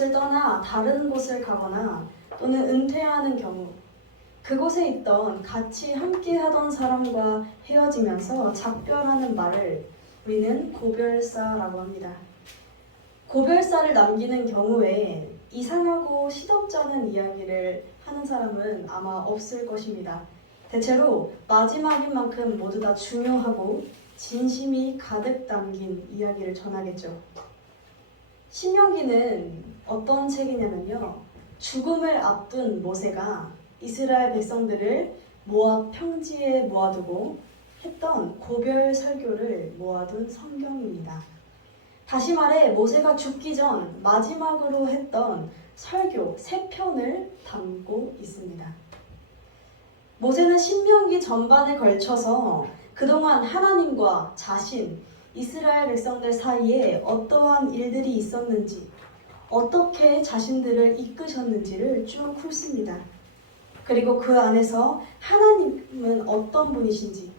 이곳을 떠나 다른 곳을 가거나 또는 은퇴하는 경우, 그곳에 있던 같이 함께 하던 사람과 헤어지면서 작별하는 말을 우리는 고별사라고 합니다. 고별사를 남기는 경우에 이상하고 시덥지 않은 이야기를 하는 사람은 아마 없을 것입니다. 대체로 마지막인 만큼 모두 다 중요하고 진심이 가득 담긴 이야기를 전하겠죠. 신명기는 어떤 책이냐면요, 죽음을 앞둔 모세가 이스라엘 백성들을 모압 평지에 모아두고 했던 고별 설교를 모아둔 성경입니다. 다시 말해 모세가 죽기 전 마지막으로 했던 설교 3편을 담고 있습니다. 모세는 신명기 전반에 걸쳐서 그동안 하나님과 자신, 이스라엘 백성들 사이에 어떠한 일들이 있었는지, 어떻게 자신들을 이끄셨는지를 쭉 훑습니다. 그리고 그 안에서 하나님은 어떤 분이신지,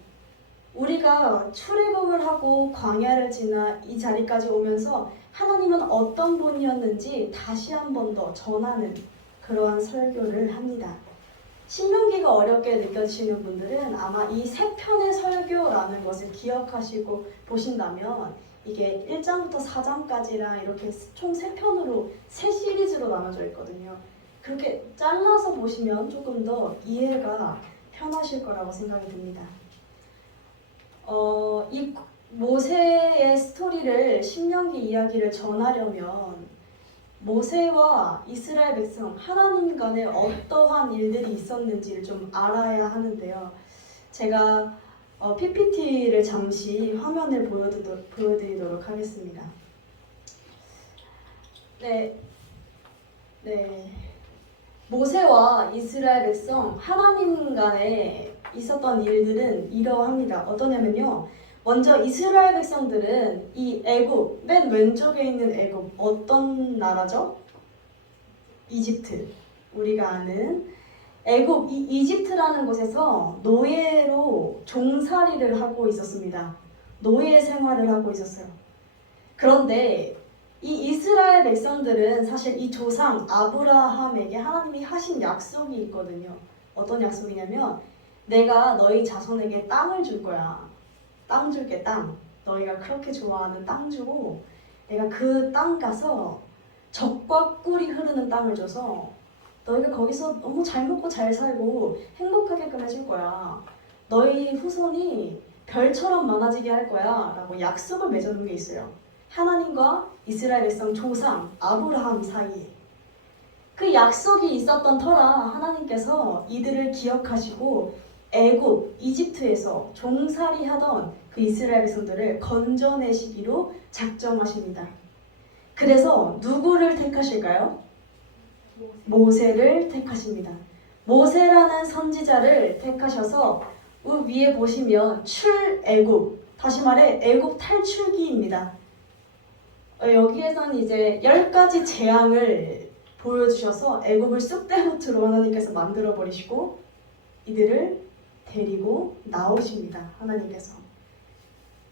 우리가 출애굽을 하고 광야를 지나 이 자리까지 오면서 하나님은 어떤 분이었는지 다시 한 번 더 전하는 그러한 설교를 합니다. 신명기가 어렵게 느껴지시는 분들은 아마 이 3편의 설교라는 것을 기억하시고 보신다면 이게 1장부터 4장까지랑 이렇게 총 3편으로 3시리즈로 나눠져 있거든요. 그렇게 잘라서 보시면 조금 더 이해가 편하실 거라고 생각이 듭니다. 이 모세의 스토리를, 신명기 이야기를 전하려면 모세와 이스라엘 백성, 하나님 간에 어떠한 일들이 있었는지를 좀 알아야 하는데요. 제가 PPT를 잠시 화면을 보여드리도록 하겠습니다. 네. 모세와 이스라엘 백성, 하나님 간에 있었던 일들은 이러합니다. 어떠냐면요, 먼저 이스라엘 백성들은 이 애굽, 맨 왼쪽에 있는 애굽, 어떤 나라죠? 이집트. 우리가 아는 애굽, 이 이집트라는 곳에서 노예로 종살이를 하고 있었습니다. 노예 생활을 하고 있었어요. 그런데 이 이스라엘 백성들은 사실 이 조상 아브라함에게 하나님이 하신 약속이 있거든요. 어떤 약속이냐면, 내가 너희 자손에게 땅을 줄 거야. 땅 줄게, 땅. 너희가 그렇게 좋아하는 땅 주고 내가 그 땅 가서 젖과 꿀이 흐르는 땅을 줘서 너희가 거기서 너무 잘 먹고 잘 살고 행복하게끔 해줄 거야. 너희 후손이 별처럼 많아지게 할 거야 라고 약속을 맺어놓은 게 있어요. 하나님과 이스라엘 백성 조상 아브라함 사이에. 그 약속이 있었던 터라 하나님께서 이들을 기억하시고 애굽, 이집트에서 종살이 하던 그 이스라엘 백성들을 건져내시기로 작정하십니다. 그래서 누구를 택하실까요? 모세를 택하십니다. 모세라는 선지자를 택하셔서 위에 보시면 출애굽, 다시 말해 애굽 탈출기입니다. 여기에선 이제 10가지 재앙을 보여주셔서 애굽을 쑥대밭으로 하나님께서 만들어 버리시고 이들을 데리고 나오십니다. 하나님께서.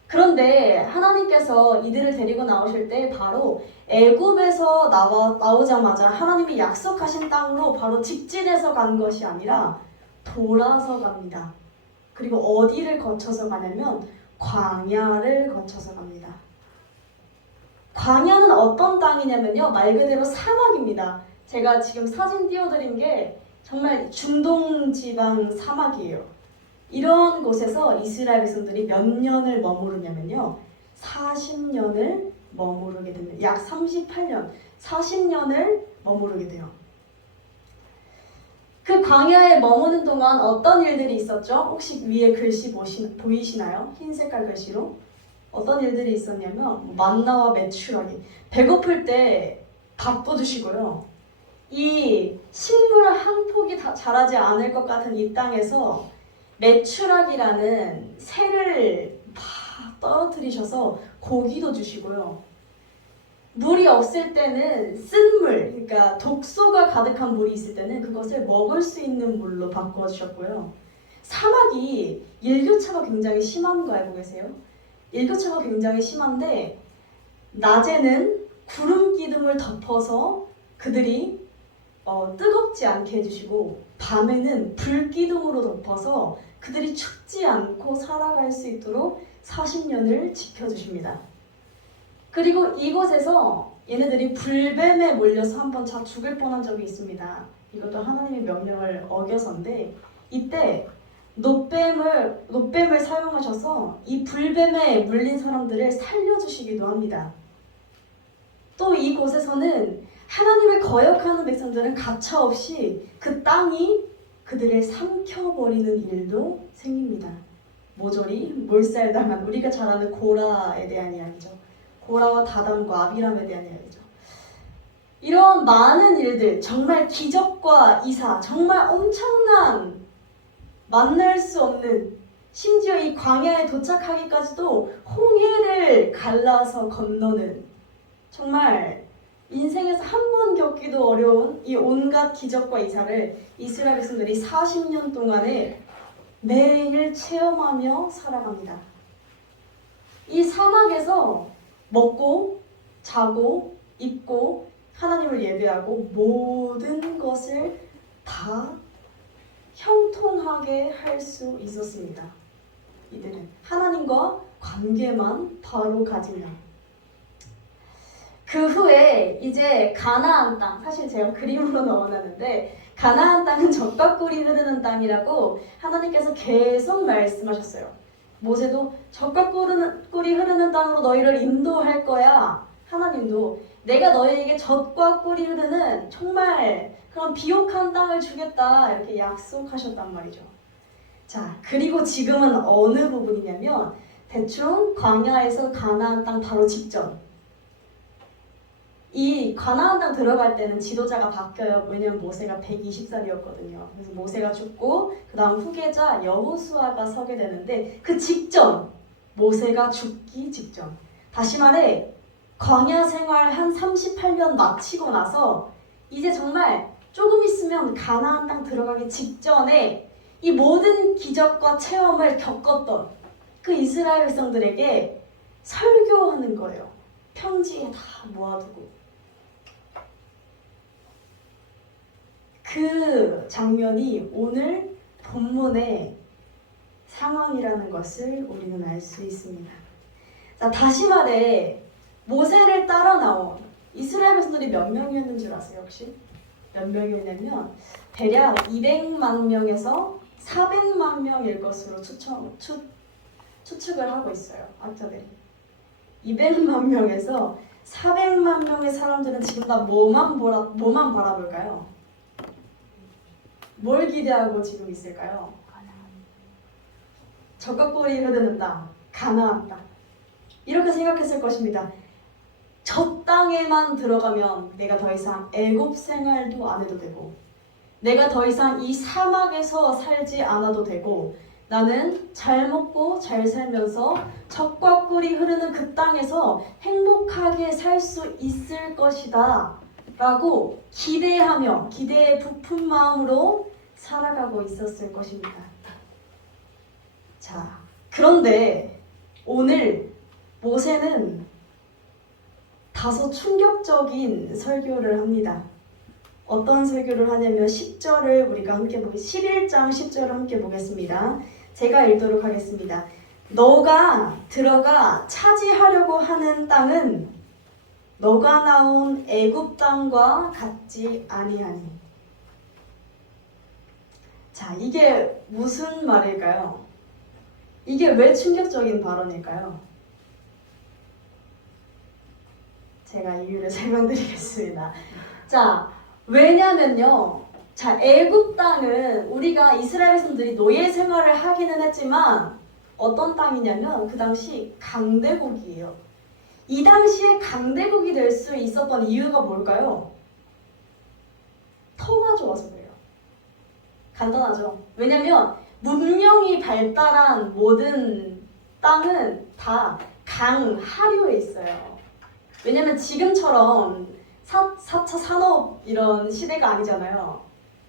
그런데 하나님께서 이들을 데리고 나오실 때 바로 애굽에서 나오자마자 하나님이 약속하신 땅으로 바로 직진해서 간 것이 아니라 돌아서 갑니다. 그리고 어디를 거쳐서 가냐면 광야를 거쳐서 갑니다. 광야는 어떤 땅이냐면요, 말 그대로 사막입니다. 제가 지금 사진 띄워드린 게 정말 중동 지방 사막이에요. 이런 곳에서 이스라엘 백성들이 몇 년을 머무르냐면요, 40년을 머무르게 됩니다. 약 38년, 40년을 머무르게 돼요. 그 광야에 머무는 동안 어떤 일들이 있었죠? 혹시 위에 글씨 보이시나요? 흰 색깔 글씨로. 어떤 일들이 있었냐면 만나와 메추라기, 배고플 때 밥 꿔주시고요. 이 식물 한 폭이 다 자라지 않을 것 같은 이 땅에서 메추라기라는 새를 떨어뜨리셔서 고기도 주시고요. 물이 없을 때는 쓴물, 그러니까 독소가 가득한 물이 있을 때는 그것을 먹을 수 있는 물로 바꿔주셨고요. 사막이 일교차가 굉장히 심한 거 알고 계세요? 일교차가 굉장히 심한데 낮에는 구름 기둥을 덮어서 그들이 뜨겁지 않게 해주시고 밤에는 불기둥으로 덮어서 그들이 춥지 않고 살아갈 수 있도록 40년을 지켜주십니다. 그리고 이곳에서 얘네들이 불뱀에 몰려서 한번 다 죽을 뻔한 적이 있습니다. 이것도 하나님의 명령을 어겨서인데 이때 놋뱀을 사용하셔서 이 불뱀에 물린 사람들을 살려주시기도 합니다. 또 이곳에서는 하나님을 거역하는 백성들은 가차없이 그 땅이 그들을 삼켜버리는 일도 생깁니다. 모조리 몰살당한, 우리가 잘 아는 고라에 대한 이야기죠. 고라와 다단과 아비람에 대한 이야기죠. 이런 많은 일들, 정말 기적과 이사, 정말 엄청난, 만날 수 없는, 심지어 이 광야에 도착하기까지도 홍해를 갈라서 건너는, 정말 인생에서 한 번 겪기도 어려운 이 온갖 기적과 이사를 이스라엘 백성들이 40년 동안에 매일 체험하며 살아갑니다. 이 사막에서 먹고 자고 입고 하나님을 예배하고 모든 것을 다 형통하게 할 수 있었습니다. 이들은 하나님과 관계만 바로 가지면. 그 후에 이제 가나안 땅, 사실 제가 그림으로 넣어놨는데 가나안 땅은 젖과 꿀이 흐르는 땅이라고 하나님께서 계속 말씀하셨어요. 모세도 젖과 꿀이 흐르는 땅으로 너희를 인도할 거야. 하나님도 내가 너희에게 젖과 꿀이 흐르는 정말 그런 비옥한 땅을 주겠다 이렇게 약속하셨단 말이죠. 자, 그리고 지금은 어느 부분이냐면 대충 광야에서 가나안 땅 바로 직전. 이 가나안 땅 들어갈 때는 지도자가 바뀌어요. 왜냐면 모세가 120살이었거든요. 그래서 모세가 죽고 그 다음 후계자 여호수아가 서게 되는데 그 직전, 모세가 죽기 직전. 다시 말해 광야 생활 한 38년 마치고 나서 이제 정말 조금 있으면 가나안 땅 들어가기 직전에 이 모든 기적과 체험을 겪었던 그 이스라엘 백성들에게 설교하는 거예요. 평지에 다 모아두고. 그 장면이 오늘 본문의 상황이라는 것을 우리는 알 수 있습니다. 자, 다시 말해 모세를 따라 나온 이스라엘 백성들이 몇 명이었는 줄 아세요 혹시? 몇 명이었냐면 대략 200만 명에서 400만 명일 것으로 추측을 하고 있어요. 학자들이. 200만 명에서 400만 명의 사람들은 지금 다 뭐만 바라볼까요? 뭘 기대하고 지금 있을까요? 젖과 꿀이 흐르는 땅, 가나안 땅. 이렇게 생각했을 것입니다. 저 땅에만 들어가면 내가 더 이상 애굽 생활도 안 해도 되고 내가 더 이상 이 사막에서 살지 않아도 되고 나는 잘 먹고 잘 살면서 젖과 꿀이 흐르는 그 땅에서 행복하게 살 수 있을 것이다 라고 기대하며 기대에 부푼 마음으로 살아가고 있었을 것입니다. 자, 그런데 오늘 모세는 다소 충격적인 설교를 합니다. 어떤 설교를 하냐면 10절을 우리가 함께 11장 10절을 함께 보겠습니다. 제가 읽도록 하겠습니다. 너가 들어가 차지하려고 하는 땅은 너가 나온 애굽 땅과 같지 아니하니. 자, 이게 무슨 말일까요? 이게 왜 충격적인 발언일까요? 제가 이유를 설명드리겠습니다. 자, 왜냐면요. 자, 애굽 땅은 우리가 이스라엘 백성들이 노예 생활을 하기는 했지만 어떤 땅이냐면 그 당시 강대국이에요. 이 당시에 강대국이 될 수 있었던 이유가 뭘까요? 터가 좋아서 그래요. 간단하죠. 왜냐면 문명이 발달한 모든 땅은 다 강 하류에 있어요. 왜냐면 지금처럼 4차 산업 이런 시대가 아니잖아요.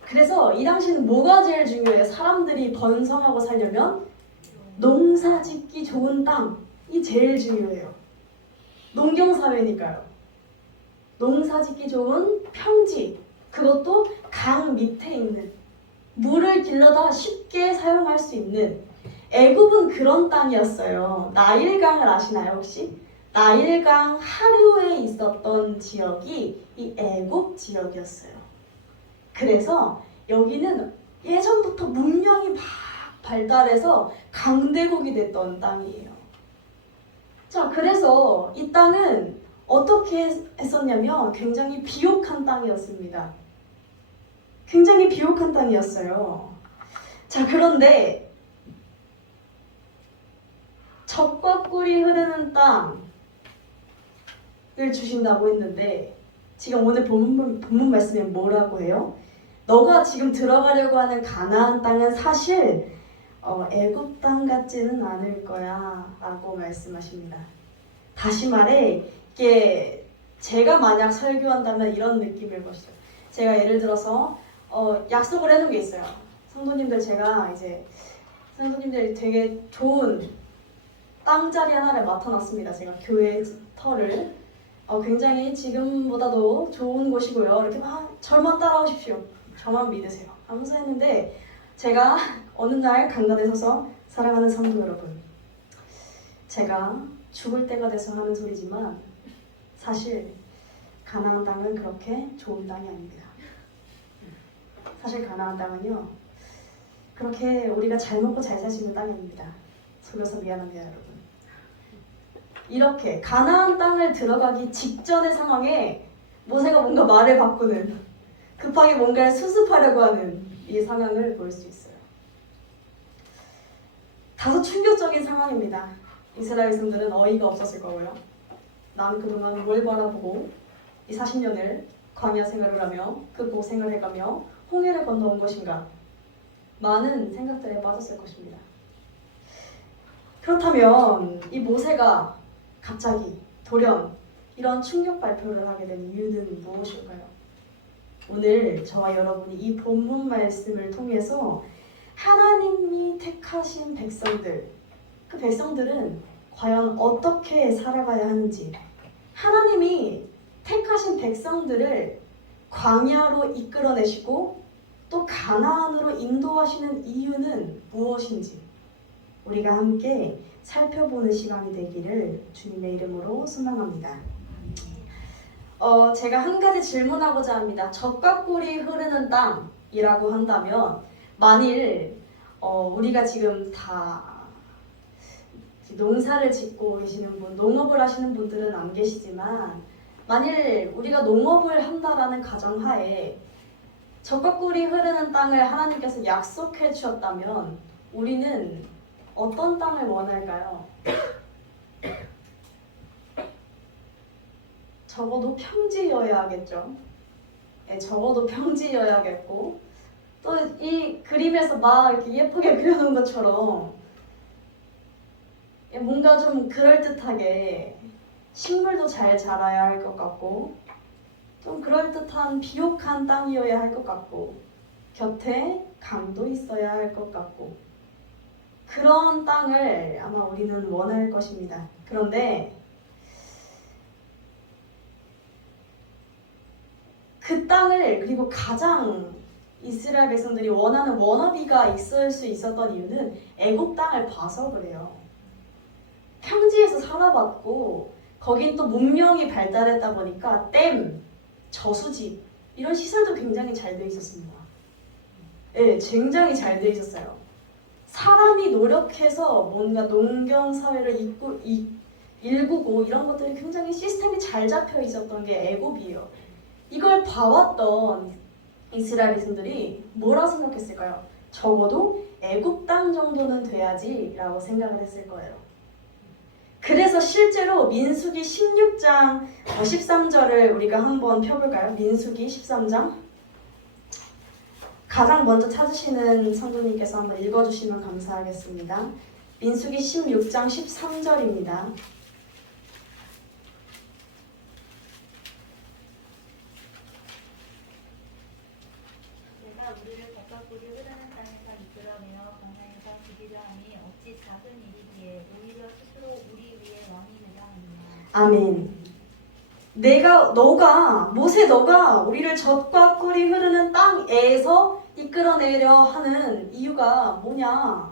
그래서 이 당시는 뭐가 제일 중요해요? 사람들이 번성하고 살려면 농사 짓기 좋은 땅이 제일 중요해요. 농경사회니까요. 농사짓기 좋은 평지, 그것도 강 밑에 있는, 물을 길러다 쉽게 사용할 수 있는, 애굽은 그런 땅이었어요. 나일강을 아시나요 혹시? 나일강 하류에 있었던 지역이 이 애굽 지역이었어요. 그래서 여기는 예전부터 문명이 막 발달해서 강대국이 됐던 땅이에요. 자, 그래서 이 땅은 어떻게 했었냐면 굉장히 비옥한 땅이었습니다. 굉장히 비옥한 땅이었어요. 자, 그런데 젖과 꿀이 흐르는 땅을 주신다고 했는데 지금 오늘 본문 말씀에 뭐라고 해요? 너가 지금 들어가려고 하는 가나안 땅은 사실 애굽 땅 같지는 않을 거야 라고 말씀하십니다. 다시 말해 이게 제가 만약 설교한다면 이런 느낌일 것이죠. 제가 예를 들어서 약속을 해놓은 게 있어요. 성도님들 제가 이제 성도님들 되게 좋은 땅자리 하나를 맡아놨습니다. 제가 교회 터를 굉장히 지금보다도 좋은 곳이고요. 이렇게 막 저만 따라오십시오. 저만 믿으세요. 하면서 했는데 제가 어느 날 강단에 서서 사랑하는 성도 여러분, 제가 죽을 때가 돼서 하는 소리지만 사실 가나안 땅은 그렇게 좋은 땅이 아닙니다. 사실 가나안 땅은요 그렇게 우리가 잘 먹고 잘 살 수 있는 땅이 아닙니다. 속여서 미안합니다 여러분. 이렇게 가나안 땅을 들어가기 직전의 상황에 모세가 뭔가 말을 바꾸는, 급하게 뭔가를 수습하려고 하는 이 상황을 볼 수 있어요. 다소 충격적인 상황입니다. 이스라엘 백성들은 어이가 없었을 거고요. 난 그동안 뭘 바라보고 이 40년을 광야 생활을 하며 그 고생을 해가며 홍해를 건너온 것인가, 많은 생각들에 빠졌을 것입니다. 그렇다면 이 모세가 갑자기 돌연 이런 충격 발표를 하게 된 이유는 무엇일까요? 오늘 저와 여러분이 이 본문 말씀을 통해서 하나님이 택하신 백성들, 그 백성들은 과연 어떻게 살아가야 하는지, 하나님이 택하신 백성들을 광야로 이끌어내시고 또 가나안으로 인도하시는 이유는 무엇인지 우리가 함께 살펴보는 시간이 되기를 주님의 이름으로 소망합니다. 제가 한 가지 질문하고자 합니다. 젖과 꿀이 흐르는 땅이라고 한다면 만일 우리가 지금 다 농사를 짓고 계시는 분, 농업을 하시는 분들은 안 계시지만 만일 우리가 농업을 한다라는 가정하에 젖과 꿀이 흐르는 땅을 하나님께서 약속해 주셨다면 우리는 어떤 땅을 원할까요? 적어도 평지여야겠죠. 네, 적어도 평지여야겠고 또 이 그림에서 막 이렇게 예쁘게 그려놓은 것처럼 뭔가 좀 그럴듯하게 식물도 잘 자라야 할 것 같고 좀 그럴듯한 비옥한 땅이어야 할 것 같고 곁에 강도 있어야 할 것 같고 그런 땅을 아마 우리는 원할 것입니다. 그런데 그 땅을, 그리고 가장 이스라엘 백성들이 원하는 워너비가 있을 수 있었던 이유는 애굽 땅을 봐서 그래요. 평지에서 살아봤고 거긴 또 문명이 발달했다 보니까 댐, 저수지 이런 시설도 굉장히 잘 돼 있었습니다. 네, 굉장히 잘 돼 있었어요. 사람이 노력해서 뭔가 농경 사회를 일구고 이런 것들이 굉장히 시스템이 잘 잡혀 있었던 게 애굽이에요. 이걸 봐왔던 이스라엘 백성들이 뭐라 생각했을까요? 적어도 애굽 땅 정도는 돼야지 라고 생각을 했을 거예요. 그래서 실제로 민수기 16장 13절을 우리가 한번 펴볼까요? 민수기 13장 가장 먼저 찾으시는 성도님께서 한번 읽어주시면 감사하겠습니다. 민수기 16장 13절입니다. 내가 우리를 젖과 꿀이 흐르는 땅에서 이끌어내어 광야에서 죽이려 함이 어찌 작은 일이기에 오히려 스스로 우리 위에 왕이 되려 하느냐. 아멘. 너가 우리를 젖과 꿀이 흐르는 땅에서 이끌어내려 하는 이유가 뭐냐?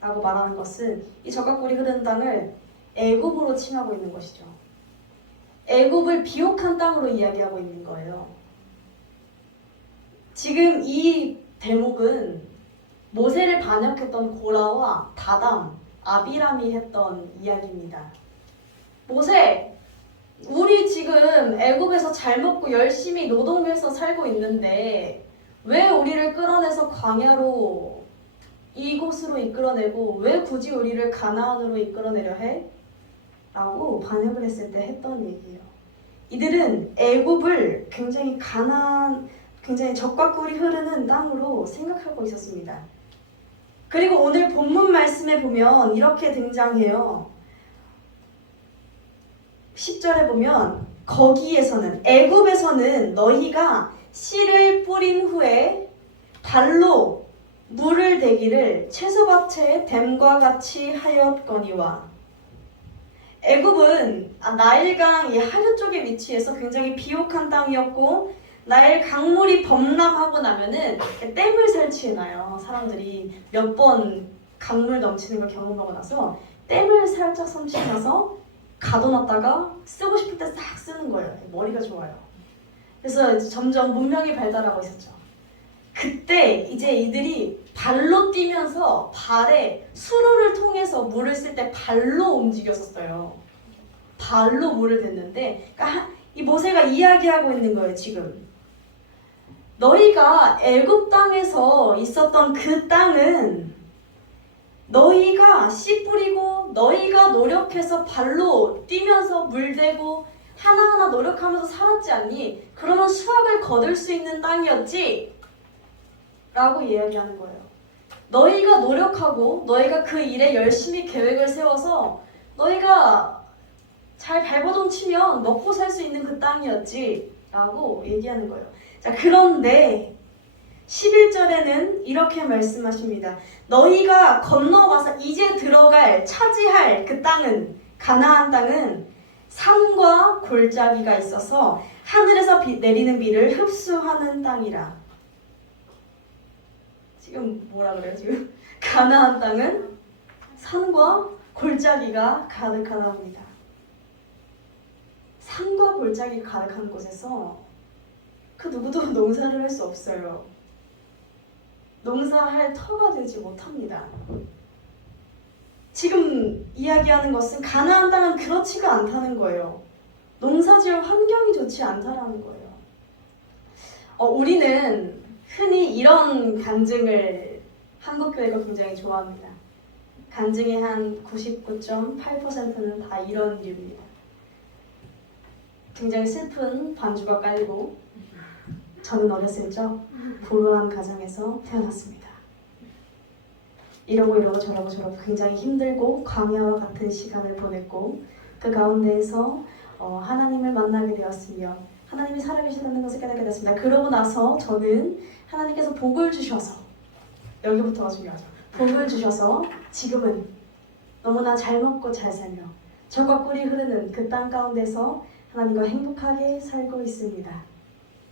라고 말하는 것은 이 젖과 꿀이 흐르는 땅을 애굽으로 칭하고 있는 것이죠. 애굽을 비옥한 땅으로 이야기하고 있는 거예요. 지금 이 대목은 모세를 반역했던 고라와 다담, 아비람이 했던 이야기입니다. 모세, 우리 지금 애굽에서 잘 먹고 열심히 노동해서 살고 있는데 왜 우리를 끌어내서 광야로 이곳으로 이끌어내고 왜 굳이 우리를 가나안으로 이끌어내려 해? 라고 반역을 했을 때 했던 얘기예요. 이들은 애굽을 굉장히 굉장히 젖과 꿀이 흐르는 땅으로 생각하고 있었습니다. 그리고 오늘 본문 말씀에 보면 이렇게 등장해요. 10절에 보면 거기에서는 애굽에서는 너희가 씨를 뿌린 후에 발로 물을 대기를 채소밭에 댐과 같이 하였거니와. 애굽은 나일강 이 하류 쪽에 위치해서 굉장히 비옥한 땅이었고 나일 강물이 범람하고 나면은 댐을 설치해놔요. 사람들이 몇 번 강물 넘치는 걸 경험하고 나서 댐을 살짝 설치해놔서 가둬놨다가 쓰고 싶을 때 싹 쓰는 거예요. 머리가 좋아요. 그래서 이제 점점 문명이 발달하고 있었죠. 그때 이제 이들이 발로 뛰면서 발에 수로를 통해서 물을 쓸 때 발로 움직였었어요. 발로 물을 댔는데 그러니까 이 모세가 이야기하고 있는 거예요. 지금 너희가 애굽 땅에서 있었던 그 땅은 너희가 씨 뿌리고 너희가 노력해서 발로 뛰면서 물대고 하나하나 노력하면서 살았지 않니? 그러면 수확을 거둘 수 있는 땅이었지? 라고 이야기하는 거예요. 너희가 노력하고 너희가 그 일에 열심히 계획을 세워서 너희가 잘 발버둥치면 먹고 살 수 있는 그 땅이었지? 라고 얘기하는 거예요. 자, 그런데 11절에는 이렇게 말씀하십니다. 너희가 건너가서 이제 차지할 그 땅은, 가나안 땅은 산과 골짜기가 있어서 하늘에서 내리는 비를 흡수하는 땅이라. 지금 뭐라 그래요? 지금 가나안 땅은 산과 골짜기가 가득하답니다. 산과 골짜기가 가득한 곳에서 그 누구도 농사를 할 수 없어요. 농사할 터가 되지 못합니다. 지금 이야기하는 것은 가나안 땅은 그렇지가 않다는 거예요. 농사지을 환경이 좋지 않다라는 거예요. 우리는 흔히 이런 간증을 한국교회가 굉장히 좋아합니다. 간증의 한 99.8%는 다 이런 류입니다. 굉장히 슬픈 반주가 깔리고 저는 어렸을 적 불우한 가정에서 태어났습니다. 이러고 저러고 굉장히 힘들고 광야와 같은 시간을 보냈고 그 가운데에서 하나님을 만나게 되었으며 하나님이 살아계시다는 것을 깨닫게 됐습니다. 그러고 나서 저는 하나님께서 복을 주셔서, 여기부터가 중요하죠. 복을 주셔서 지금은 너무나 잘 먹고 잘 살며 젖과 꿀이 흐르는 그 땅 가운데서 하나님과 행복하게 살고 있습니다.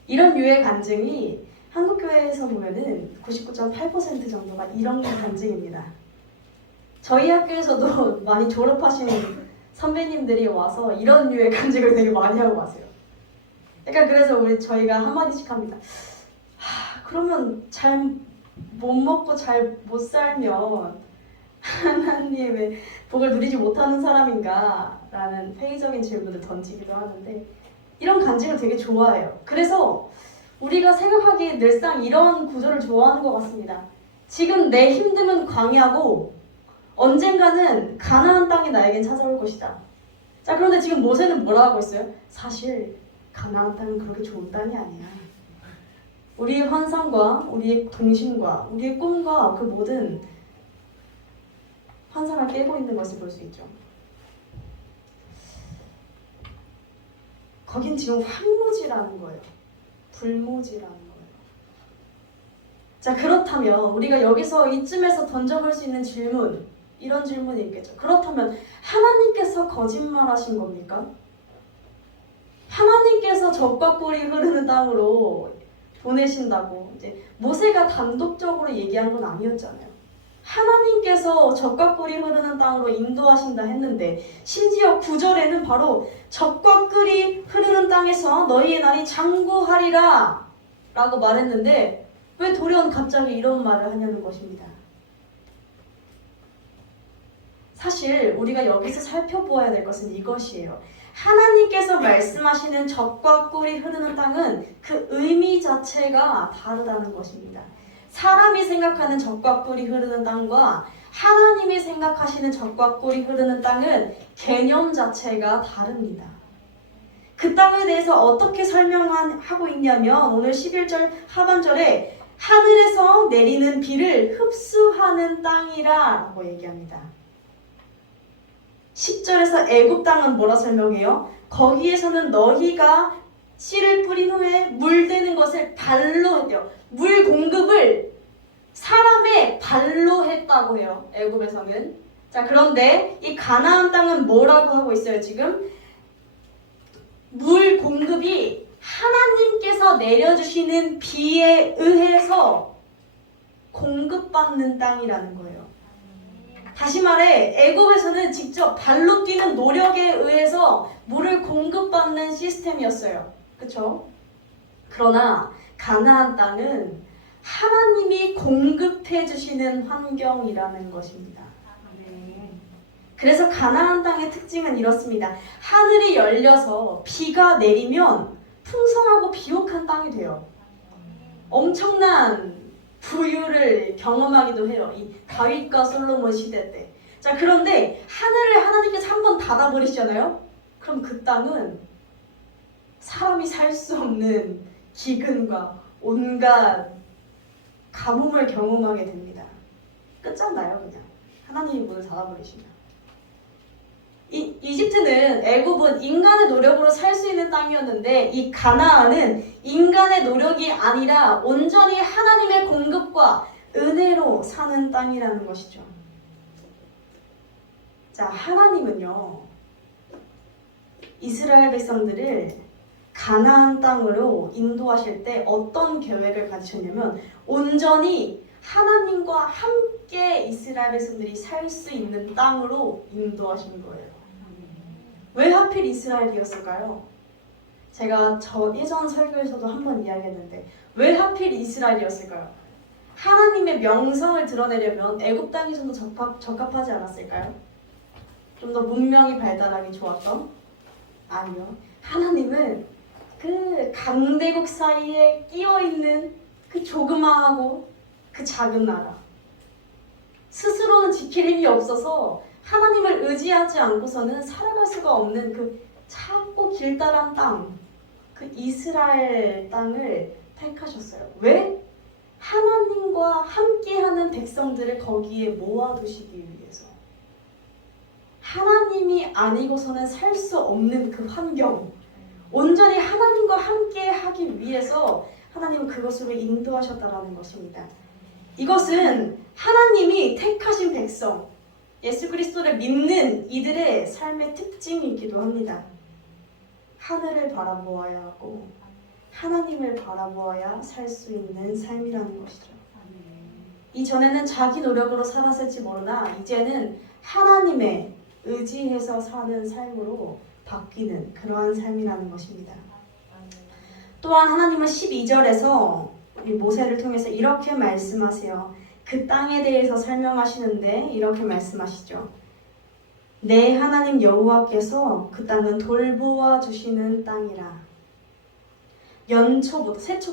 이런 류의 간증이 한국교회에서 보면은 99.8% 정도가 이런 간증입니다. 저희 학교에서도 많이 졸업하신 선배님들이 와서 이런 류의 간증을 되게 많이 하고 가세요. 그러니까 그래서 저희가 한마디씩 합니다. 그러면 잘 못 먹고 잘 못 살면 하나님의 복을 누리지 못하는 사람인가? 라는 회의적인 질문을 던지기도 하는데 이런 간증을 되게 좋아해요. 그래서 우리가 생각하기에 늘상 이런 구조를 좋아하는 것 같습니다. 지금 내 힘듦은 광야고 언젠가는 가나안 땅이 나에겐 찾아올 것이다. 자, 그런데 지금 모세는 뭐라 하고 있어요? 사실 가나안 땅은 그렇게 좋은 땅이 아니야. 우리의 환상과 우리의 동심과 우리의 꿈과 그 모든 환상을 깨고 있는 것을 볼 수 있죠. 거긴 지금 황무지라는 거예요. 불모지라는 거예요. 자, 그렇다면 우리가 여기서 이쯤에서 던져볼 수 있는 질문, 이런 질문이 있겠죠. 그렇다면 하나님께서 거짓말하신 겁니까? 하나님께서 젖과 꿀이 흐르는 땅으로 보내신다고 이제 모세가 단독적으로 얘기한 건 아니었잖아요. 하나님께서 젖과 꿀이 흐르는 땅으로 인도하신다 했는데 심지어 9절에는 바로 젖과 꿀이 흐르는 땅에서 너희의 날이 장구하리라 라고 말했는데 왜 도련 갑자기 이런 말을 하냐는 것입니다. 사실 우리가 여기서 살펴보아야 될 것은 이것이에요. 하나님께서 말씀하시는 젖과 꿀이 흐르는 땅은 그 의미 자체가 다르다는 것입니다. 사람이 생각하는 젖과 꿀이 흐르는 땅과 하나님이 생각하시는 젖과 꿀이 흐르는 땅은 개념 자체가 다릅니다. 그 땅에 대해서 어떻게 설명하고 있냐면 오늘 11절 하반절에 하늘에서 내리는 비를 흡수하는 땅이라 라고 얘기합니다. 10절에서 애굽 땅은 뭐라 설명해요? 거기에서는 너희가 씨를 뿌린 후에 물대는 것을 발로 했대요. 물 공급을 사람의 발로 했다고 해요. 애굽에서는. 자, 그런데 이 가나안 땅은 뭐라고 하고 있어요, 지금? 물 공급이 하나님께서 내려주시는 비에 의해서 공급받는 땅이라는 거예요. 다시 말해 애굽에서는 직접 발로 뛰는 노력에 의해서 물을 공급받는 시스템이었어요. 그렇죠? 그러나 가나안 땅은 하나님이 공급해 주시는 환경이라는 것입니다. 그래서 가나안 땅의 특징은 이렇습니다. 하늘이 열려서 비가 내리면 풍성하고 비옥한 땅이 돼요. 엄청난 부유를 경험하기도 해요. 이 다윗과 솔로몬 시대 때. 자, 그런데 하늘을 하나님께서 한번 닫아버리시잖아요. 그럼 그 땅은 사람이 살 수 없는 기근과 온갖 가뭄을 경험하게 됩니다. 끝잖아요, 그냥. 하나님이 문을 닫아버리시면. 이집트는 애굽은 인간의 노력으로 살 수 있는 땅이었는데 이 가나안은 인간의 노력이 아니라 온전히 하나님의 공급과 은혜로 사는 땅이라는 것이죠. 자, 하나님은요 이스라엘 백성들을 가나안 땅으로 인도하실 때 어떤 계획을 가지셨냐면 온전히 하나님과 함께 이스라엘 백성들이 살 수 있는 땅으로 인도하신 거예요. 왜 하필 이스라엘이었을까요? 제가 예전 설교에서도 한번 이야기했는데 왜 하필 이스라엘이었을까요? 하나님의 명성을 드러내려면 애굽 땅이 좀 더 적합하지 않았을까요? 좀 더 문명이 발달하기 좋았던? 아니요. 하나님은 그 강대국 사이에 끼어있는 그 조그마하고 그 작은 나라 스스로는 지킬 힘이 없어서 하나님을 의지하지 않고서는 살아갈 수가 없는 그 작고 길다란 땅, 그 이스라엘 땅을 택하셨어요. 왜? 하나님과 함께하는 백성들을 거기에 모아두시기 위해서. 하나님이 아니고서는 살 수 없는 그 환경, 온전히 하나님과 함께하기 위해서 하나님은 그것으로 인도하셨다라는 것입니다. 이것은 하나님이 택하신 백성, 예수 그리스도를 믿는 이들의 삶의 특징이기도 합니다. 하늘을 바라보아야 하고 하나님을 바라보아야 살 수 있는 삶이라는 것이죠. 이전에는 자기 노력으로 살았을지 모르나 이제는 하나님의 의지해서 사는 삶으로 바뀌는 그러한 삶이라는 것입니다. 또한 하나님은 12절에서 모세를 통해서 이렇게 말씀하세요. 그 땅에 대해서 설명하시는데 이렇게 말씀하시죠. 내 하나님 여호와께서 그 땅은 돌보아 주시는 땅이라.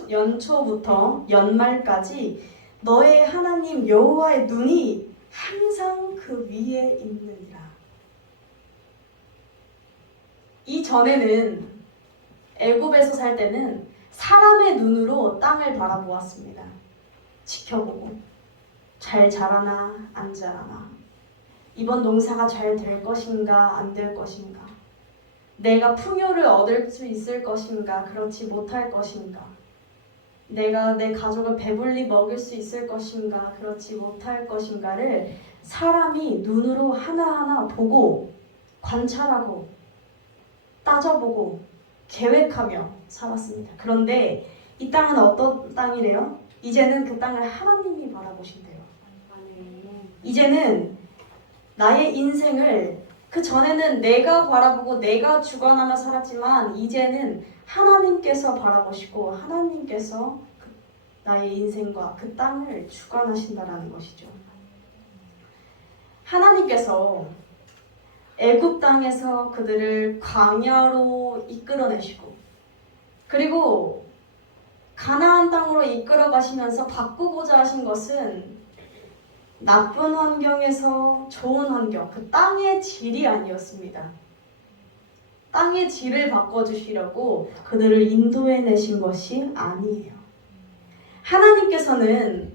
연초부터 연말까지 너의 하나님 여호와의 눈이 항상 그 위에 있느니라. 이전에는 애굽에서 살 때는 사람의 눈으로 땅을 바라보았습니다. 지켜보고 잘 자라나 안 자라나, 이번 농사가 잘 될 것인가 안 될 것인가, 내가 풍요를 얻을 수 있을 것인가 그렇지 못할 것인가, 내가 내 가족을 배불리 먹일 수 있을 것인가 그렇지 못할 것인가를 사람이 눈으로 하나하나 보고 관찰하고 따져보고 계획하며 살았습니다. 그런데 이 땅은 어떤 땅이래요? 이제는 그 땅을 하나님이 바라보신대요. 이제는 나의 인생을 그 전에는 내가 바라보고 내가 주관하며 살았지만 이제는 하나님께서 바라보시고 하나님께서 나의 인생과 그 땅을 주관하신다라는 것이죠. 하나님께서 애굽 땅에서 그들을 광야로 이끌어내시고 그리고 가나안 땅으로 이끌어 가시면서 바꾸고자 하신 것은 나쁜 환경에서 좋은 환경, 그 땅의 질이 아니었습니다. 땅의 질을 바꿔주시려고 그들을 인도해내신 것이 아니에요. 하나님께서는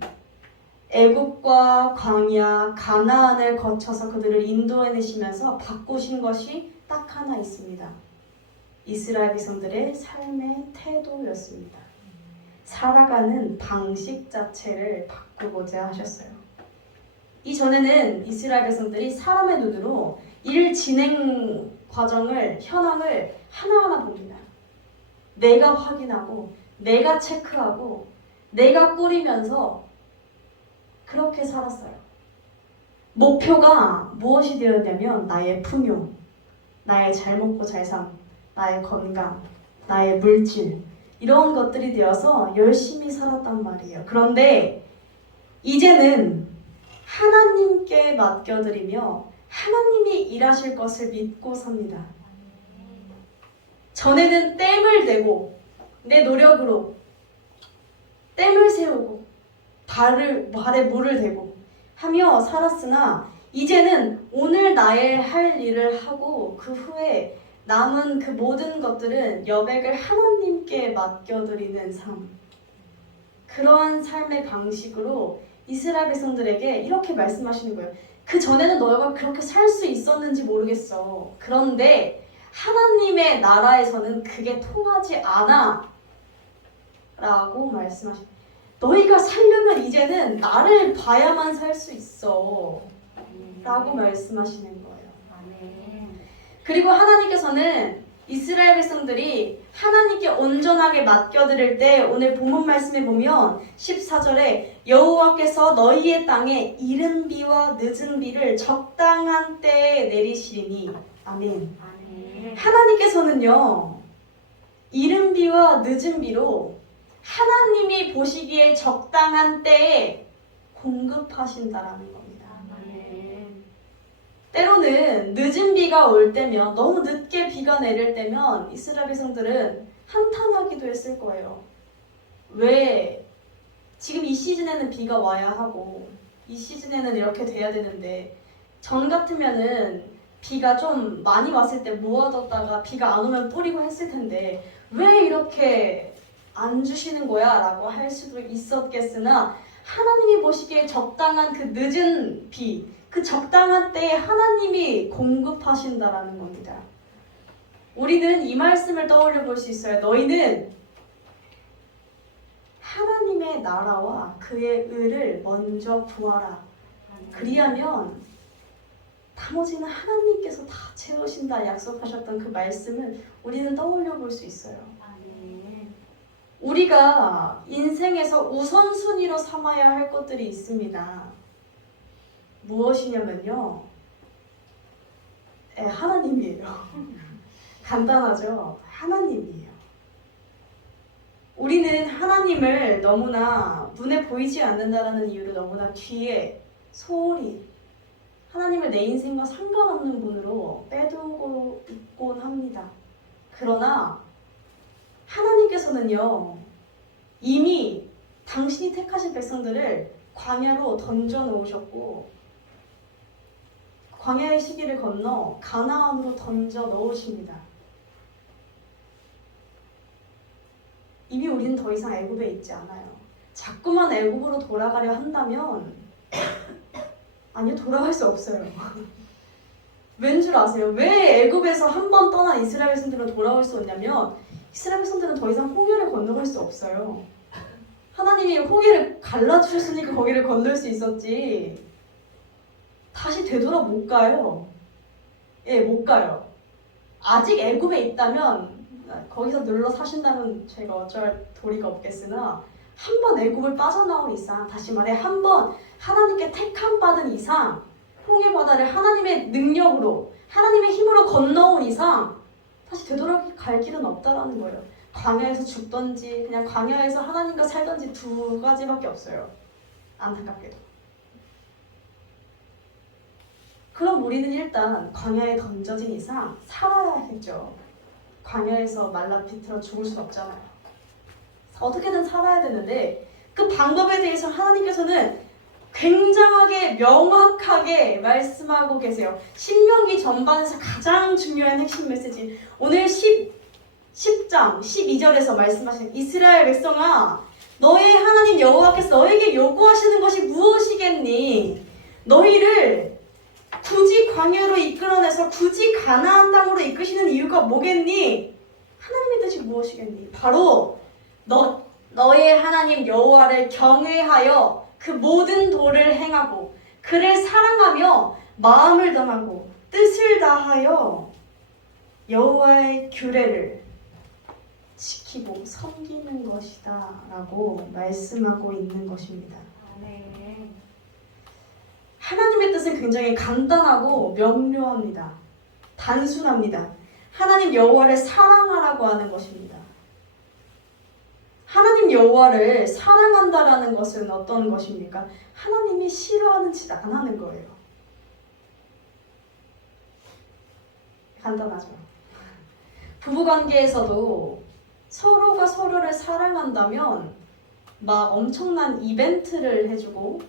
애굽과 광야, 가나안을 거쳐서 그들을 인도해내시면서 바꾸신 것이 딱 하나 있습니다. 이스라엘 백성들의 삶의 태도였습니다. 살아가는 방식 자체를 바꾸고자 하셨어요. 이전에는 이스라엘 백성들이 사람의 눈으로 일 진행 과정을, 현황을 하나하나 봅니다. 내가 확인하고, 내가 체크하고, 내가 꾸리면서 그렇게 살았어요. 목표가 무엇이 되었냐면 나의 풍요, 나의 잘 먹고 잘 삶, 나의 건강, 나의 물질 이런 것들이 되어서 열심히 살았단 말이에요. 그런데 이제는 하나님께 맡겨드리며 하나님이 일하실 것을 믿고 삽니다. 전에는 댐을 대고 내 노력으로 댐을 세우고 발에 물을 대고 하며 살았으나 이제는 오늘 나의 할 일을 하고 그 후에 남은 그 모든 것들은 여백을 하나님께 맡겨드리는 삶. 그러한 삶의 방식으로 이스라엘 백성들에게 이렇게 말씀하시는 거예요. 그 전에는 너희가 그렇게 살 수 있었는지 모르겠어. 그런데 하나님의 나라에서는 그게 통하지 않아. 라고 말씀하시는 거예요. 너희가 살려면 이제는 나를 봐야만 살 수 있어. 라고 말씀하시는 거예요. 그리고 하나님께서는 이스라엘 백성들이 하나님께 온전하게 맡겨드릴 때 오늘 본문 말씀에 보면 14절에 여호와께서 너희의 땅에 이른 비와 늦은 비를 적당한 때에 내리시리니 아멘. 하나님께서는요 이른 비와 늦은 비로 하나님이 보시기에 적당한 때에 공급하신다라는 겁니다. 때로는 늦은 비가 올 때면 너무 늦게 비가 내릴 때면 이스라엘 백성들은 한탄하기도 했을 거예요. 왜 지금 이 시즌에는 비가 와야 하고 이 시즌에는 이렇게 돼야 되는데 전 같으면은 비가 좀 많이 왔을 때 모아뒀다가 비가 안 오면 뿌리고 했을 텐데 왜 이렇게 안 주시는 거야? 라고 할 수도 있었겠으나 하나님이 보시기에 적당한 그 늦은 비, 그 적당한 때에 하나님이 공급하신다라는 겁니다. 우리는 이 말씀을 떠올려 볼 수 있어요. 너희는 하나님의 나라와 그의 의를 먼저 구하라. 그리하면 나머지는 하나님께서 다 채우신다 약속하셨던 그 말씀을 우리는 떠올려 볼 수 있어요. 우리가 인생에서 우선순위로 삼아야 할 것들이 있습니다. 무엇이냐면요. 하나님이에요. 간단하죠? 하나님이에요. 우리는 하나님을 너무나 눈에 보이지 않는다라는 이유로 너무나 뒤에 소홀히 하나님을 내 인생과 상관없는 분으로 빼두고 있곤 합니다. 그러나 하나님께서는요 이미 당신이 택하신 백성들을 광야로 던져 놓으셨고 광야의 시기를 건너 가나안으로 던져 넣으십니다. 이미 우리는 더 이상 애굽에 있지 않아요. 자꾸만 애굽으로 돌아가려 한다면 아니요, 돌아갈 수 없어요. 왠 줄 아세요? 왜 애굽에서 한 번 떠난 이스라엘 백성들은 돌아올 수 없냐면 이스라엘 백성들은 더 이상 홍해를 건너갈 수 없어요. 하나님이 홍해를 갈라주셨으니까 거기를 건널 수 있었지 다시 되돌아 못 가요. 예, 못 가요. 아직 애굽에 있다면 거기서 눌러 사신다면 제가 어쩔 도리가 없겠으나 한 번 애굽을 빠져나온 이상, 다시 말해 한 번 하나님께 택함 받은 이상, 홍해 바다를 하나님의 능력으로, 하나님의 힘으로 건너온 이상 다시 되돌아갈 길은 없다라는 거예요. 광야에서 죽던지 그냥 광야에서 하나님과 살던지 두 가지밖에 없어요. 안타깝게도. 그럼 우리는 일단 광야에 던져진 이상 살아야겠죠. 광야에서 말라 비틀어 죽을 수 없잖아요. 어떻게든 살아야 되는데 그 방법에 대해서 하나님께서는 굉장하게 명확하게 말씀하고 계세요. 신명기 전반에서 가장 중요한 핵심 메시지, 오늘 10장 12절에서 말씀하신 이스라엘 백성아, 너의 하나님 여호와께서 너에게 요구하시는 것이 무엇이겠니? 너희를 굳이 광야로 이끌어내서 굳이 가나안 땅으로 이끄시는 이유가 뭐겠니? 하나님의 뜻이 무엇이겠니? 바로 너의 하나님 여호와를 경외하여 그 모든 도를 행하고 그를 사랑하며 마음을 다하고 뜻을 다하여 여호와의 규례를 지키고 섬기는 것이다 라고 말씀하고 있는 것입니다. 아멘. 하나님의 뜻은 굉장히 간단하고 명료합니다. 단순합니다. 하나님 여호와를 사랑하라고 하는 것입니다. 하나님 여호와를 사랑한다라는 것은 어떤 것입니까? 하나님이 싫어하는 짓 안 하는 거예요. 간단하죠. 부부관계에서도 서로가 서로를 사랑한다면 막 엄청난 이벤트를 해주고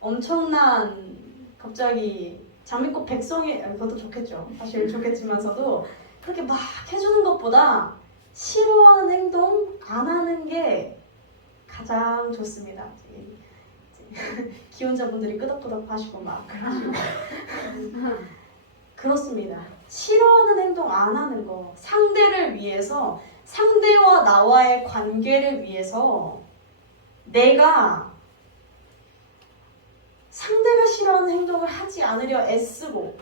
엄청난 갑자기 장미꽃 백성이, 그것도 좋겠죠. 사실 좋겠지만서도 그렇게 막 해주는 것보다 싫어하는 행동 안 하는 게 가장 좋습니다. 기혼자분들이 끄덕끄덕 하시고 막 그러시고 그렇습니다. 싫어하는 행동 안 하는 거, 상대를 위해서, 상대와 나와의 관계를 위해서 내가 상대가 싫어하는 행동을 하지 않으려 애쓰고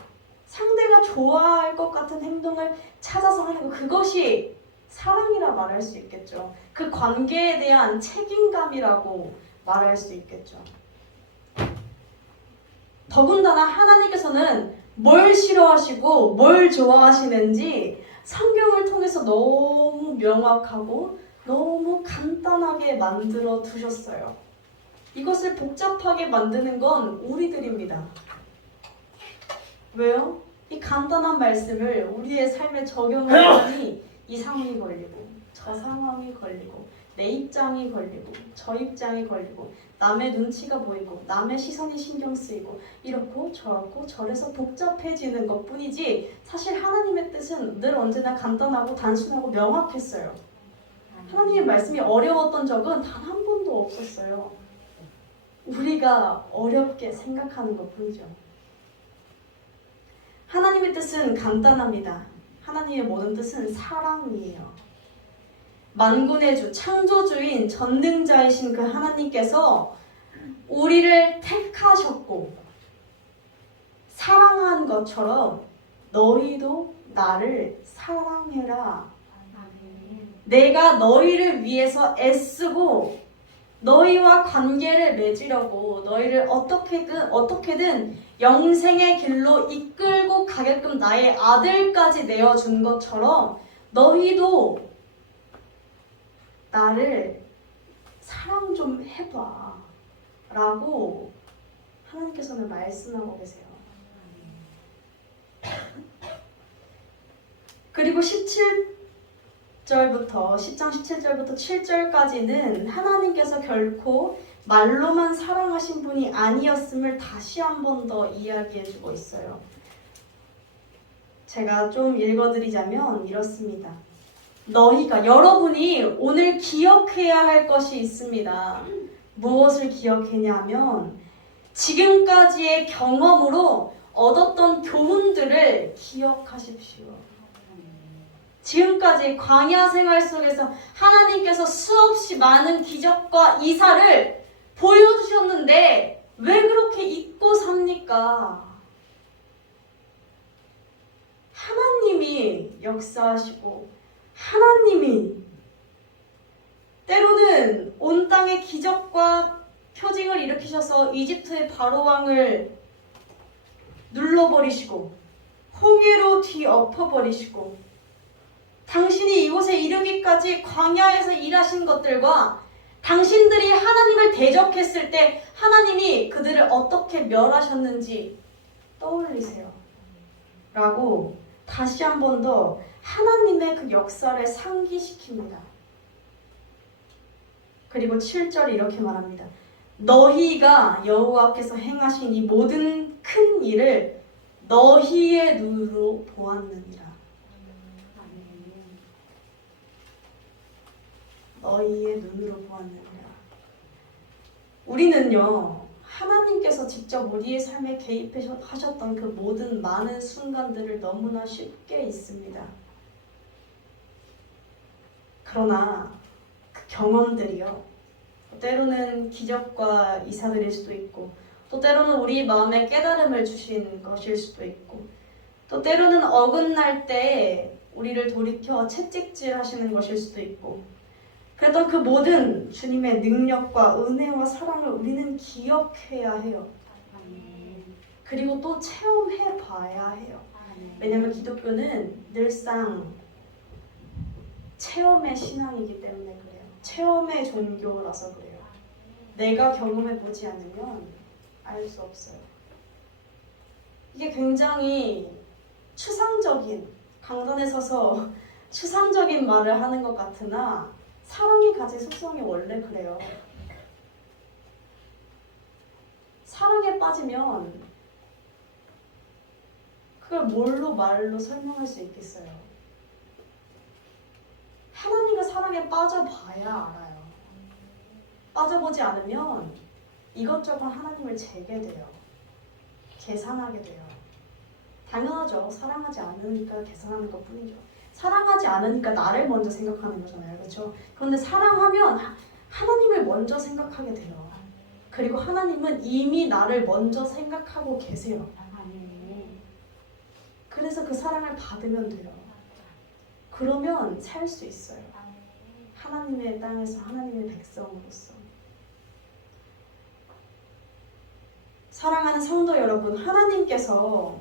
상대가 좋아할 것 같은 행동을 찾아서 하는 거, 그것이 사랑이라 말할 수 있겠죠. 그 관계에 대한 책임감이라고 말할 수 있겠죠. 더군다나 하나님께서는 뭘 싫어하시고 뭘 좋아하시는지 성경을 통해서 너무 명확하고 너무 간단하게 만들어 두셨어요. 이것을 복잡하게 만드는 건 우리들입니다. 왜요? 이 간단한 말씀을 우리의 삶에 적용하니 이 상황이 걸리고 저 상황이 걸리고 내 입장이 걸리고 저 입장이 걸리고 남의 눈치가 보이고 남의 시선이 신경 쓰이고 이렇고 저렇고 저래서 복잡해지는 것뿐이지 사실 하나님의 뜻은 늘 언제나 간단하고 단순하고 명확했어요. 하나님의 말씀이 어려웠던 적은 단 한 번도 없었어요. 우리가 어렵게 생각하는 것뿐이죠. 하나님의 뜻은 간단합니다. 하나님의 모든 뜻은 사랑이에요. 만군의 주, 창조주인, 전능자이신 그 하나님께서 우리를 택하셨고 사랑한 것처럼 너희도 나를 사랑해라. 내가 너희를 위해서 애쓰고 너희와 관계를 맺으려고 너희를 어떻게든 영생의 길로 이끌고 가게끔 나의 아들까지 내어준 것처럼 너희도 나를 사랑 좀 해봐 라고 하나님께서는 말씀하고 계세요. 그리고 10장 17절부터 7절까지는 하나님께서 결코 말로만 사랑하신 분이 아니었음을 다시 한 번 더 이야기해주고 있어요. 제가 좀 읽어드리자면 이렇습니다. 여러분이 오늘 기억해야 할 것이 있습니다. 무엇을 기억했냐면 지금까지의 경험으로 얻었던 교훈들을 기억하십시오. 지금까지 광야 생활 속에서 하나님께서 수없이 많은 기적과 이사를 보여주셨는데 왜 그렇게 잊고 삽니까? 하나님이 역사하시고 하나님이 때로는 온 땅에 기적과 표징을 일으키셔서 이집트의 바로 왕을 눌러버리시고 홍해로 뒤엎어버리시고 당신이 이곳에 이르기까지 광야에서 일하신 것들과 당신들이 하나님을 대적했을 때 하나님이 그들을 어떻게 멸하셨는지 떠올리세요. 라고 다시 한 번 더 하나님의 그 역사를 상기시킵니다. 그리고 7절에 이렇게 말합니다. 너희가 여호와께서 행하신 이 모든 큰 일을 너희의 눈으로 보았느니라. 너희의 눈으로 보았느니라. 우리는요, 하나님께서 직접 우리의 삶에 개입하셨던 그 모든 많은 순간들을 너무나 쉽게 잊습니다. 그러나 그 경험들이요, 때로는 기적과 이사들일 수도 있고, 또 때로는 우리 마음에 깨달음을 주신 것일 수도 있고, 또 때로는 어긋날 때 우리를 돌이켜 채찍질 하시는 것일 수도 있고, 그랬던 그 모든 주님의 능력과 은혜와 사랑을 우리는 기억해야 해요. 그리고 또 체험해 봐야 해요. 왜냐하면 기독교는 늘상 체험의 신앙이기 때문에 그래요. 체험의 종교라서 그래요. 내가 경험해 보지 않으면 알 수 없어요. 이게 굉장히 추상적인, 강단에 서서 추상적인 말을 하는 것 같으나 사랑이 가진 속성이 원래 그래요. 사랑에 빠지면 그걸 뭘로 말로 설명할 수 있겠어요? 하나님과 사랑에 빠져봐야 알아요. 빠져보지 않으면 이것저것 하나님을 재게 돼요. 계산하게 돼요. 당연하죠. 사랑하지 않으니까 계산하는 것 뿐이죠. 사랑하지 않으니까 나를 먼저 생각하는 거잖아요. 그렇죠? 그런데 사랑하면 하나님을 먼저 생각하게 돼요. 그리고 하나님은 이미 나를 먼저 생각하고 계세요. 그래서 그 사랑을 받으면 돼요. 그러면 살 수 있어요. 하나님의 땅에서 하나님의 백성으로서. 사랑하는 성도 여러분, 하나님께서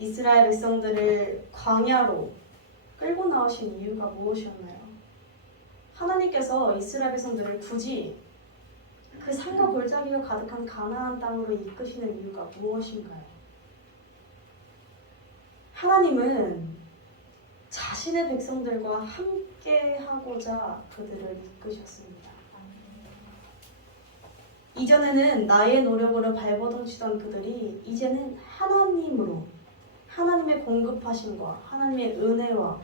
이스라엘 백성들을 광야로 끌고 나오신 이유가 무엇이었나요? 하나님께서 이스라엘 백성들을 굳이 그 산과 골짜기가 가득한 가나안 땅으로 이끄시는 이유가 무엇인가요? 하나님은 자신의 백성들과 함께 하고자 그들을 이끄셨습니다. 이전에는 나의 노력으로 발버둥치던 그들이 이제는 하나님으로, 하나님의 공급하심과 하나님의 은혜와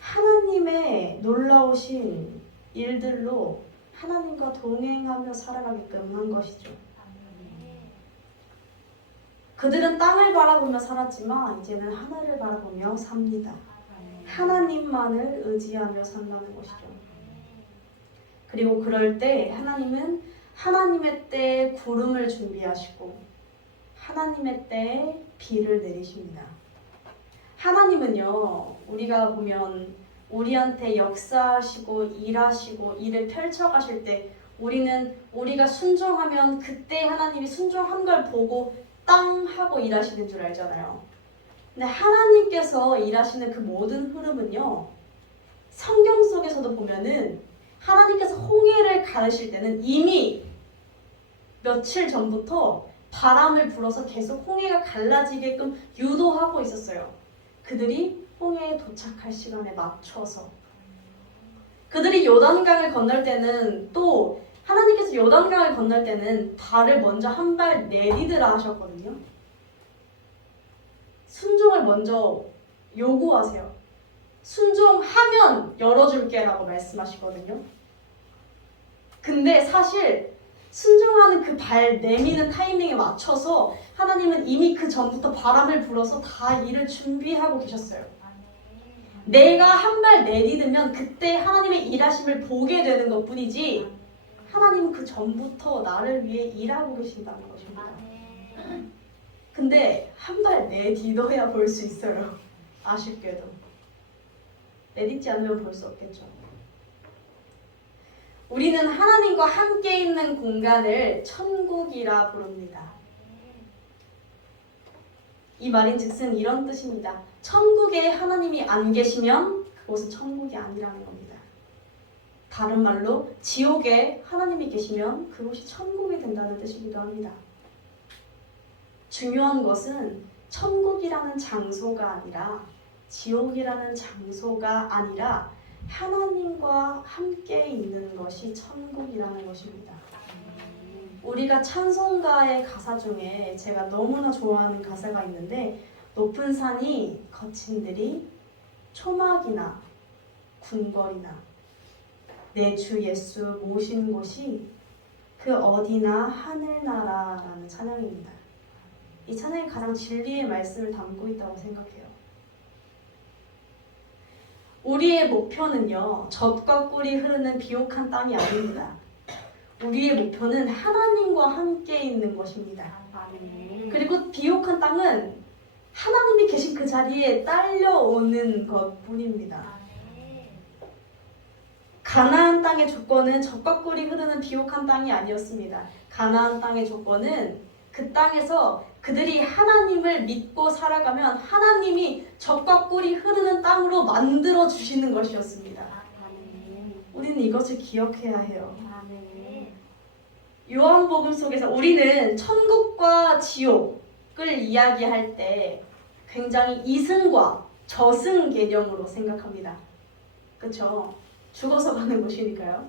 하나님의 놀라우신 일들로 하나님과 동행하며 살아가게끔 한 것이죠. 그들은 땅을 바라보며 살았지만 이제는 하늘을 바라보며 삽니다. 하나님만을 의지하며 산다는 것이죠. 그리고 그럴 때 하나님은 하나님의 때에 구름을 준비하시고 하나님의 때에 비를 내리십니다. 하나님은요, 우리가 보면 우리한테 역사하시고 일하시고 일을 펼쳐가실 때 우리가 순종하면 그때 하나님이 순종한 걸 보고 땅 하고 일하시는 줄 알잖아요. 근데 하나님께서 일하시는 그 모든 흐름은요, 성경 속에서도 보면은 하나님께서 홍해를 가르실 때는 이미 며칠 전부터 바람을 불어서 계속 홍해가 갈라지게끔 유도하고 있었어요. 그들이 홍해에 도착할 시간에 맞춰서. 그들이 요단강을 건널 때는 또 하나님께서 요단강을 건널 때는 발을 먼저 한 발 내디드라 하셨거든요. 순종을 먼저 요구하세요. 순종하면 열어줄게 라고 말씀하시거든요. 근데 사실 순종하는 그 발 내미는 타이밍에 맞춰서 하나님은 이미 그 전부터 바람을 불어서 다 일을 준비하고 계셨어요. 내가 한 발 내디디면 그때 하나님의 일하심을 보게 되는 것 뿐이지 하나님은 그 전부터 나를 위해 일하고 계신다는 것입니다. 근데 한 발 내디뎌야 볼 수 있어요. 아쉽게도. 내딛지 않으면 볼 수 없겠죠. 우리는 하나님과 함께 있는 공간을 천국이라 부릅니다. 이 말인즉슨 이런 뜻입니다. 천국에 하나님이 안 계시면 그곳은 천국이 아니라는 겁니다. 다른 말로 지옥에 하나님이 계시면 그곳이 천국이 된다는 뜻이기도 합니다. 중요한 것은 천국이라는 장소가 아니라 지옥이라는 장소가 아니라 하나님과 함께 있는 것이 천국이라는 것입니다. 우리가 찬송가의 가사 중에 제가 너무나 좋아하는 가사가 있는데 높은 산이 거친 들이 초막이나 궁궐이나 내 주 예수 모신 곳이 그 어디나 하늘나라라는 찬양입니다. 이 찬양이 가장 진리의 말씀을 담고 있다고 생각해요. 우리의 목표는요, 젖과 꿀이 흐르는 비옥한 땅이 아닙니다. 우리의 목표는 하나님과 함께 있는 것입니다. 그리고 비옥한 땅은 하나님이 계신 그 자리에 딸려오는 것뿐입니다. 가나안 땅의 조건은 젖과 꿀이 흐르는 비옥한 땅이 아니었습니다. 가나안 땅의 조건은 그 땅에서 그들이 하나님을 믿고 살아가면 하나님이 젖과 꿀이 흐르는 땅으로 만들어 주시는 것이었습니다. 우리는 이것을 기억해야 해요. 요한복음 속에서 우리는 천국과 지옥을 이야기할 때 굉장히 이승과 저승 개념으로 생각합니다. 그렇죠? 죽어서 가는 곳이니까요.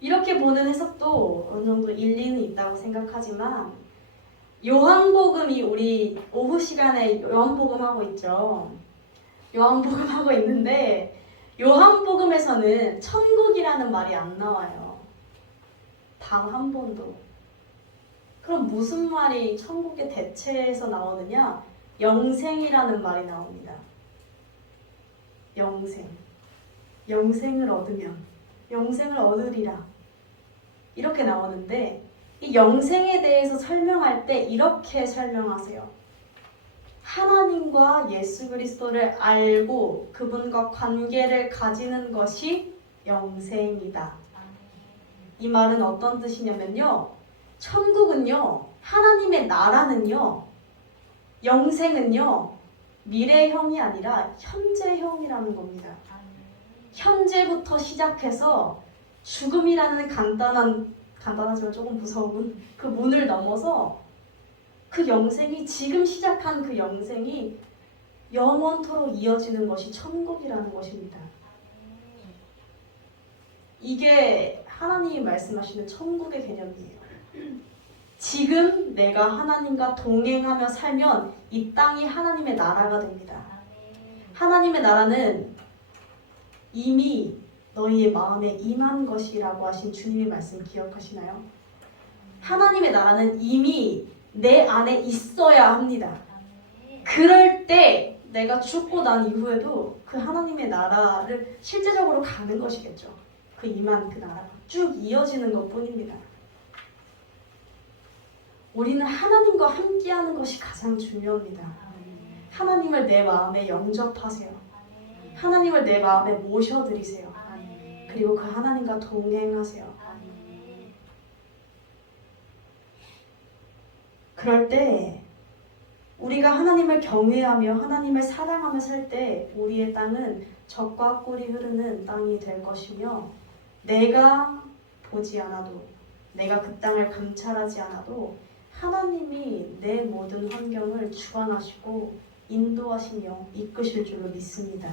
이렇게 보는 해석도 어느 정도 일리는 있다고 생각하지만 요한복음이 우리 오후 시간에 요한복음 하고 있죠. 요한복음 하고 있는데 요한복음에서는 천국이라는 말이 안 나와요. 단 한 번도. 그럼 무슨 말이 천국의 대체에서 나오느냐? 영생이라는 말이 나옵니다. 영생. 영생을 얻으면 영생을 얻으리라. 이렇게 나오는데 이 영생에 대해서 설명할 때 이렇게 설명하세요. 하나님과 예수 그리스도를 알고 그분과 관계를 가지는 것이 영생이다. 이 말은 어떤 뜻이냐면요. 천국은요. 하나님의 나라는요. 영생은요. 미래형이 아니라 현재형이라는 겁니다. 현재부터 시작해서 죽음이라는 간단하지만 조금 무서운 그 문을 넘어서 그 영생이 지금 시작한 그 영생이 영원토록 이어지는 것이 천국이라는 것입니다. 이게 하나님이 말씀하시는 천국의 개념이에요. 지금 내가 하나님과 동행하며 살면 이 땅이 하나님의 나라가 됩니다. 하나님의 나라는 이미 너희의 마음에 임한 것이라고 하신 주님의 말씀 기억하시나요? 하나님의 나라는 이미 내 안에 있어야 합니다. 그럴 때 내가 죽고 난 이후에도 그 하나님의 나라를 실제적으로 가는 것이겠죠. 그 임한 그 나라가 쭉 이어지는 것뿐입니다. 우리는 하나님과 함께하는 것이 가장 중요합니다. 하나님을 내 마음에 영접하세요. 하나님을 내 마음에 모셔드리세요. 그리고 그 하나님과 동행하세요. 그럴 때 우리가 하나님을 경외하며 하나님을 사랑하며 살 때 우리의 땅은 젖과 꿀이 흐르는 땅이 될 것이며 내가 보지 않아도 내가 그 땅을 감찰하지 않아도 하나님이 내 모든 환경을 주관하시고 인도하시며 이끄실 줄로 믿습니다.